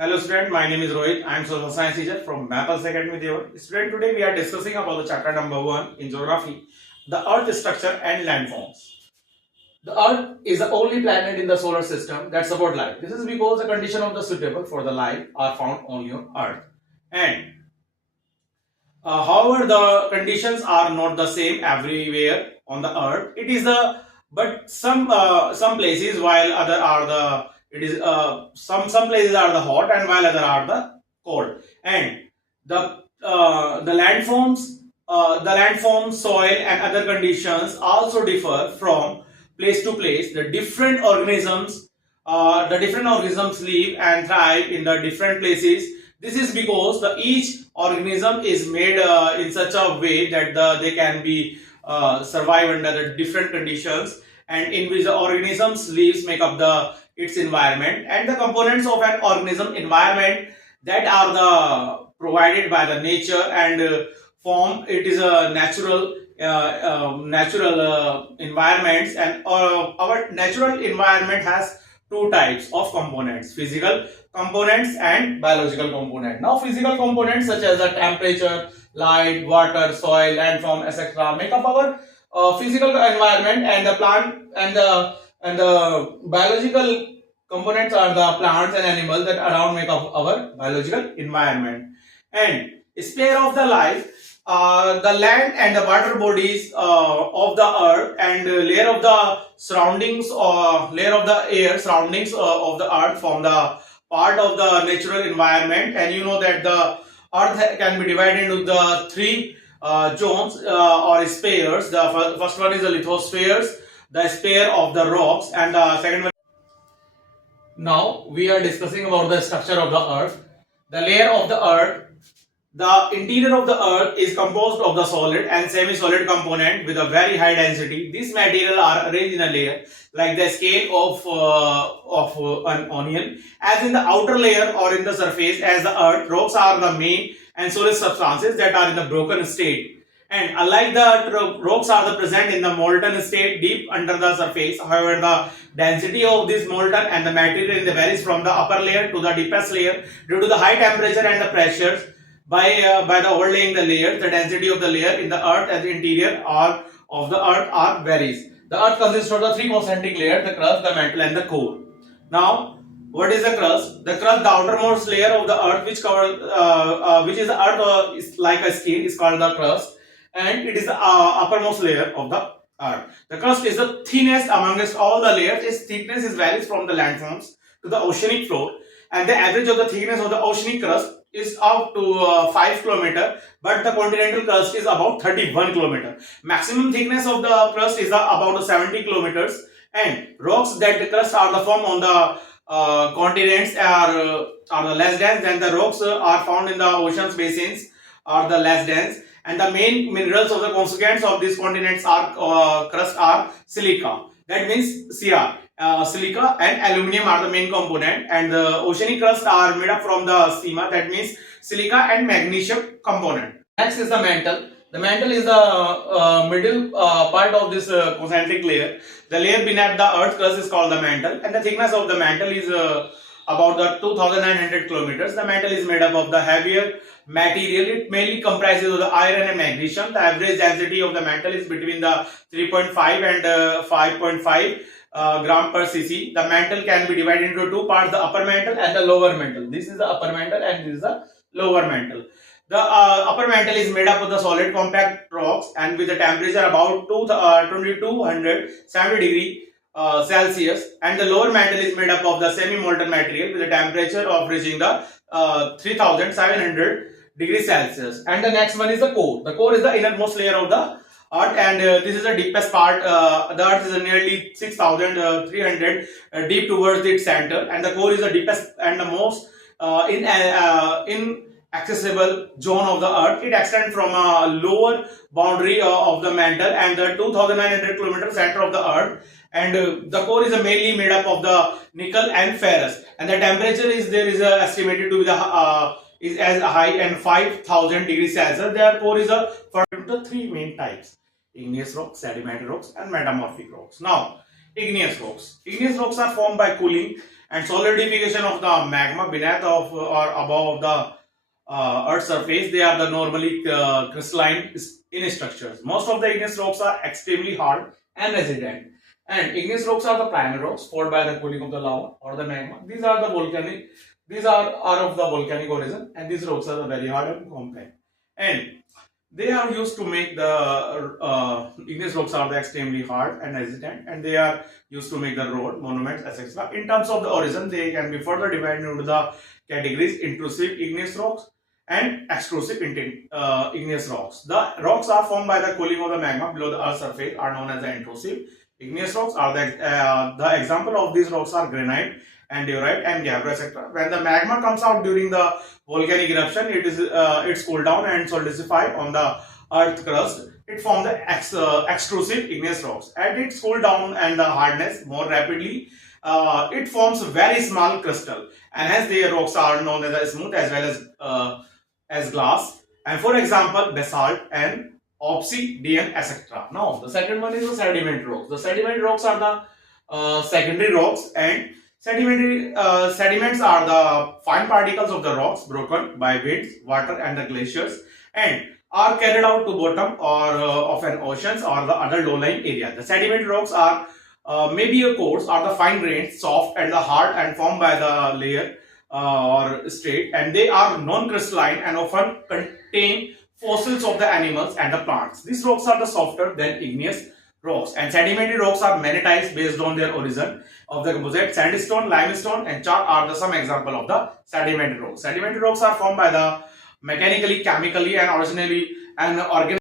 Hello student, my name is Rohit. I am social science teacher from Mapples Academy Devar. Student, today we are discussing about the chapter number 1 in geography, the earth structure and landforms. The earth is the only planet in the solar system that supports life. This is because the condition of the suitable for the life are found only on earth. And however, the conditions are not the same everywhere on the earth. It is the but some places while other are the it is some places are the hot and while other are the cold. And the landforms, soil and other conditions also differ from place to place. The different organisms live and thrive in the different places. This is because each organism is made in such a way that they can be survive under the different conditions, and in which the organisms lives make up its environment, and the components of an organism environment that are the provided by the nature and form it is a natural environments. And our natural environment has two types of components: physical components and biological component. Now physical components such as the temperature, light, water, soil, landform, etc. make up our physical environment, and the plant and the biological components are the plants and animals that around make up our biological environment. And sphere of the life, the land and the water bodies of the earth, and layer of the surroundings or layer of the air surroundings of the earth form the part of the natural environment. And you know that the earth can be divided into the three zones or spheres. The first one is the lithospheres, the sphere of the rocks, and the second one. Now we are discussing about the structure of the earth. The layer of the earth. The interior of the earth is composed of the solid and semi-solid component with a very high density. These materials are arranged in a layer like the scale of an onion. As in the outer layer or in the surface, as the earth, rocks are the main and solid substances that are in the broken state. And unlike the rocks are the present in the molten state deep under the surface. However, the density of this molten and the material varies from the upper layer to the deepest layer due to the high temperature and the pressures. By the overlaying the layers, the density of the layer in the earth and the interior or of the earth are varies. The earth consists of the three concentric layers: the crust, the mantle, and the core. Now, what is the crust? The crust, the outermost layer of the earth, which is the earth is like a skin, is called the crust, and it is the uppermost layer of the earth. The crust is the thinnest amongst all the layers. Its thickness is varies from the landforms to the oceanic floor, and the average of the thickness of the oceanic crust is up to 5 km, but the continental crust is about 31 km. Maximum thickness of the crust is about 70 kilometers, and rocks that the crust are the form on the continents are the less dense, and the rocks are found in the oceans basins are the less dense. And the main minerals of the constituents of these continents are crust are silica, that means Cr. Silica and aluminium are the main component, and the oceanic crust are made up from the sima, that means silica and magnesium component. Next is the mantle. The mantle is the middle part of this concentric layer. The layer beneath the earth crust is called the mantle, and the thickness of the mantle is about the 2900 kilometers. The mantle is made up of the heavier material. It mainly comprises of the iron and magnesium. The average density of the mantle is between the 3.5 and 5.5 gram per cc. The mantle can be divided into two parts: the upper mantle and the lower mantle. This is the upper mantle and this is the lower mantle. The upper mantle is made up of the solid compact rocks and with a temperature about 2270 degree Celsius, and the lower mantle is made up of the semi-molten material with a temperature of reaching the 3700 degrees Celsius. And the next one is the core. The core is the innermost layer of the earth, and this is the deepest part. The earth is nearly 6300 deep towards its center, and the core is the deepest and the most inaccessible zone of the earth. It extends from a lower boundary of the mantle and the 2900 kilometer center of the earth. And the core is mainly made up of the nickel and ferrous, and the temperature is estimated to be is as high as 5000 degrees Celsius. Their core is for the three main types: igneous rocks, sedimentary rocks, and metamorphic rocks. Now, igneous rocks. Igneous rocks are formed by cooling and solidification of the magma beneath of or above the Earth's surface. They are the normally crystalline in structures. Most of the igneous rocks are extremely hard and resilient. And igneous rocks are the primary rocks, followed by the cooling of the lava or the magma. These are the volcanic. These are of the volcanic origin, and these rocks are the very hard and compact. And they are used to make the igneous rocks are the extremely hard and resistant, and they are used to make the road, monuments, etc. In terms of the origin, they can be further divided into the categories intrusive igneous rocks and extrusive igneous rocks. The rocks are formed by the cooling of the magma below the Earth's surface are known as the intrusive igneous rocks. Are the example of these rocks are granite and diorite and gabbro, etc. When the magma comes out during the volcanic eruption, it's cooled down and solidify on the earth crust. It forms the extrusive igneous rocks. As it cool down and the hardness more rapidly, it forms a very small crystal, and hence the rocks are known as smooth as well as glass. And for example, basalt and obsidian, etc. Now, the second one is the sediment rocks. The sediment rocks are the secondary rocks, and sediments are the fine particles of the rocks broken by winds, water, and the glaciers, and are carried out to bottom or of an oceans or the other low-lying area. The sediment rocks are maybe a coarse or the fine grained, soft, and the hard, and formed by the layer or straight, and they are non-crystalline and often contain fossils of the animals and the plants. These rocks are the softer than igneous rocks, and sedimentary rocks are many types based on their origin of the composite. Sandstone, limestone, and chalk are the some example of the sedimentary rocks. Sedimentary rocks are formed by the mechanically, chemically, and originally and organic